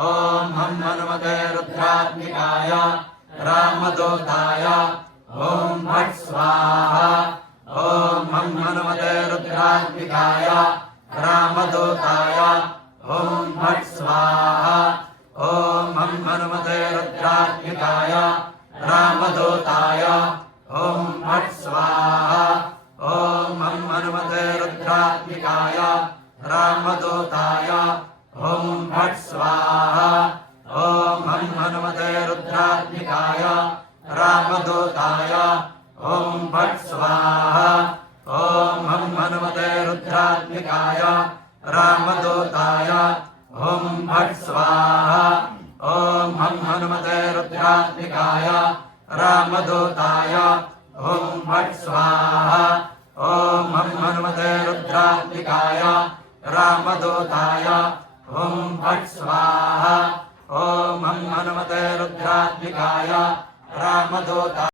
ॐ हं हनुमते रुद्रात्मिकाय रामदूताय ॐ फट् स्वाहा ॐ हं हनुमते रुद्रात्मिकाय रामदूताय ॐ फट् स्वाहा ॐ हं हनुमते रुद्रात्मिकाय रामदूताय ॐ फट् स्वाहा ॐ हं हनुमते रुद्रात्मिकाय रामदूताय ॐ फट् स्वाहा ॐ हं हनुमते रुद्रात्मिकाय रामदूताय ॐ फट् स्वाहा ॐ हं हनुमते रुद्रात्मिकाय रामदूताय ॐ फट् स्वाहा ॐ हं हनुमते रुद्रात्मिकाय रामदूताय ॐ फट् स्वाहा ॐ हं हनुमते रुद्रात्मिकाय रामदूताय ॐ फट् स्वाहा ॐ हं हनुमते रुद्रात्मिकाय रामदूताय